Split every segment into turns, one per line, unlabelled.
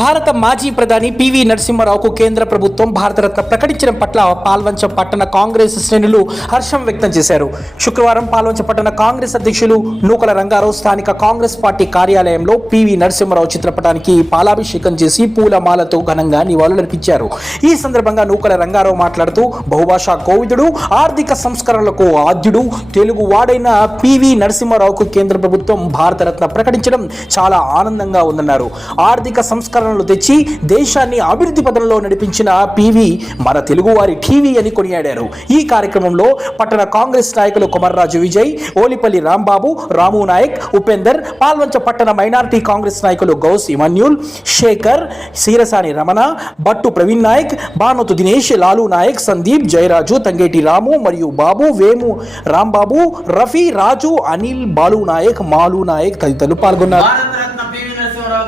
భారత మాజీ ప్రధాని పివి నరసింహారావుకు కేంద్ర ప్రభుత్వం భారతరత్న ప్రకటించడం పట్ల పాల్వంచ పట్టణ కాంగ్రెస్ శ్రేణులు హర్షం వ్యక్తం చేశారు. శుక్రవారం పాల్వంచ పట్టణ కాంగ్రెస్ అధ్యక్షులు నూకల రంగారావు స్థానిక కాంగ్రెస్ పార్టీ కార్యాలయంలో పివి నరసింహారావు చిత్రపటానికి పాలాభిషేకం చేసి పూలమాలతో ఘనంగా నివాళులర్పించారు. ఈ సందర్భంగా నూకల రంగారావు మాట్లాడుతూ బహుభాషా కోవిదుడు ఆర్థిక సంస్కరణలకు ఆద్యుడు తెలుగు వాడైన పివి నరసింహారావుకు కేంద్ర ప్రభుత్వం భారతరత్న ప్రకటించడం చాలా ఆనందంగా ఉందన్నారు. ఆర్థిక సంస్కరణ సంస్కరణలు తెచ్చి దేశాన్ని అభివృద్ధి పదంలో నడిపించిన పివి మన తెలుగువారి టీవీ అని కొనియాడారు. ఈ కార్యక్రమంలో పట్టణ కాంగ్రెస్ నాయకులు కుమర్రాజు విజయ్ ఓలిపల్లి రాంబాబు రాము నాయక్ ఉపేందర్ పాల్వంచ పట్టణ మైనార్టీ కాంగ్రెస్ నాయకులు గౌస్ ఇమన్యుల్ శేఖర్ సీరసాని రమణ బట్టు ప్రవీణ్ నాయక్ భానుతు దినేష్ లాలు నాయక్ సందీప్ జయరాజు తంగేటి రాము మరియు బాబు వేము రాంబాబు రఫీ రాజు అనిల్ బాలు నాయక్ మాలు నాయక్ తదితరులు పాల్గొన్నారు.
భారతరత్న పివి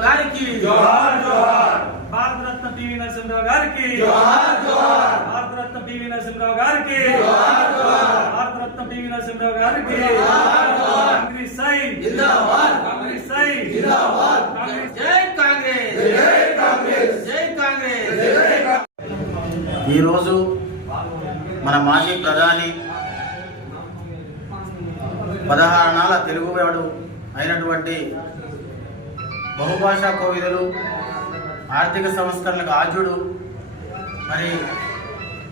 గారికి
గారికి భారతరత్న పివి నరసింహరావు గారికి భారతరత్న పివి నరసింహరావు గారికి కాంగ్రెస్ సై కాంగ్రెస్ సై కాంగ్రెస్
జై కాంగ్రెస్. జై కాంగ్రెస్. ఈరోజు మన మాజీ ప్రధాని పదహారు నాళ్ళ తెలుగువాడు అయినటువంటి బహుభాషా కోవిదులు ఆర్థిక సంస్కరణలకు ఆద్యుడు మరి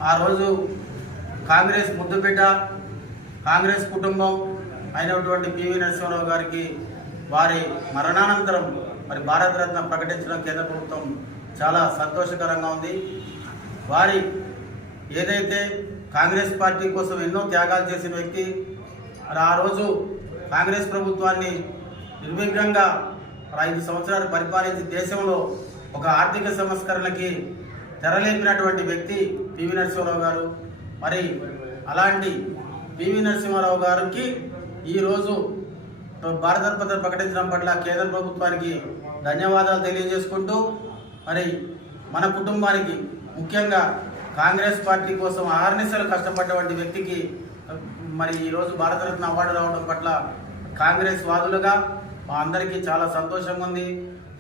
ఆ రోజు కాంగ్రెస్ ముద్దుబిడ్డ కాంగ్రెస్ కుటుంబం అయినటువంటి పివి నరసింహారావు గారికి వారి మరణానంతరం మరి భారతరత్న ప్రకటించడం కేంద్ర ప్రభుత్వం చాలా సంతోషకరంగా ఉంది. వారి ఏదైతే కాంగ్రెస్ పార్టీ కోసం ఎన్నో త్యాగాలు చేసిన వ్యక్తి మరి ఆ రోజు కాంగ్రెస్ ప్రభుత్వాన్ని నిర్విఘ్నంగా ఐదు సంవత్సరాలు పరిపాలించి దేశంలో ఒక ఆర్థిక సంస్కరణకి తెరలేపినటువంటి వ్యక్తి పివి నరసింహారావు గారు. మరి అలాంటి పివి నరసింహారావు గారికి ఈరోజు భారతరత్న ప్రకటించడం పట్ల కేంద్ర ప్రభుత్వానికి ధన్యవాదాలు తెలియజేసుకుంటూ మరి మన కుటుంబానికి ముఖ్యంగా కాంగ్రెస్ పార్టీ కోసం ఆర్నిసలు కష్టపడ్డటువంటి వ్యక్తికి మరి ఈరోజు భారతరత్న అవార్డు రావడం పట్ల కాంగ్రెస్ వాదులుగా మా అందరికీ చాలా సంతోషంగా ఉంది.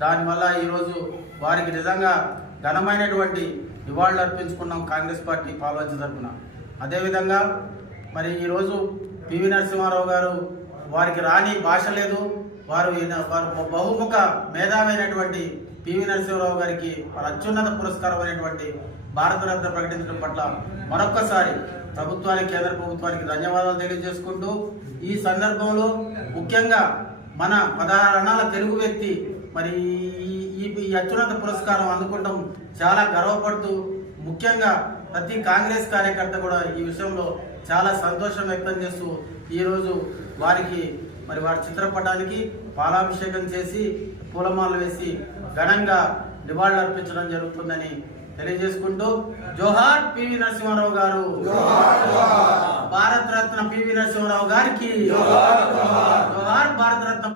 దానివల్ల ఈరోజు వారికి నిజంగా ఘనమైనటువంటి నివాళులు అర్పించుకున్నాం కాంగ్రెస్ పార్టీ పాల్వంచ తరఫున అదేవిధంగా మరి ఈరోజు పివి నరసింహారావు గారు వారికి రాని భాష లేదు. వారు వారు బహుముఖ మేధావైనటువంటి పివి నరసింహారావు గారికి వారు అత్యున్నత పురస్కారం అయినటువంటి భారతరత్న ప్రకటించడం పట్ల మరొక్కసారి ప్రభుత్వానికి కేంద్ర ప్రభుత్వానికి ధన్యవాదాలు తెలియజేసుకుంటూ ఈ సందర్భంలో ముఖ్యంగా మన పదహారు అన్నాల తెలుగు వ్యక్తి మరి ఈ- ఈ అత్యున్నత పురస్కారం అందుకుంటాం చాలా గర్వపడుతూ ముఖ్యంగా ప్రతి కాంగ్రెస్ కార్యకర్త కూడా ఈ విషయంలో చాలా సంతోషం వ్యక్తం చేస్తూ ఈరోజు వారికి మరి వారి చిత్రపటానికి పాలాభిషేకం చేసి పూలమాలలు వేసి ఘనంగా నివాళులు అర్పించడం జరుగుతుందని తెలియజేసుకుంటూ జోహార్ పివి నరసింహారావు గారు. భారత రత్న పివి నరసింహారావు గారికి. జోహార్ భారత రత్న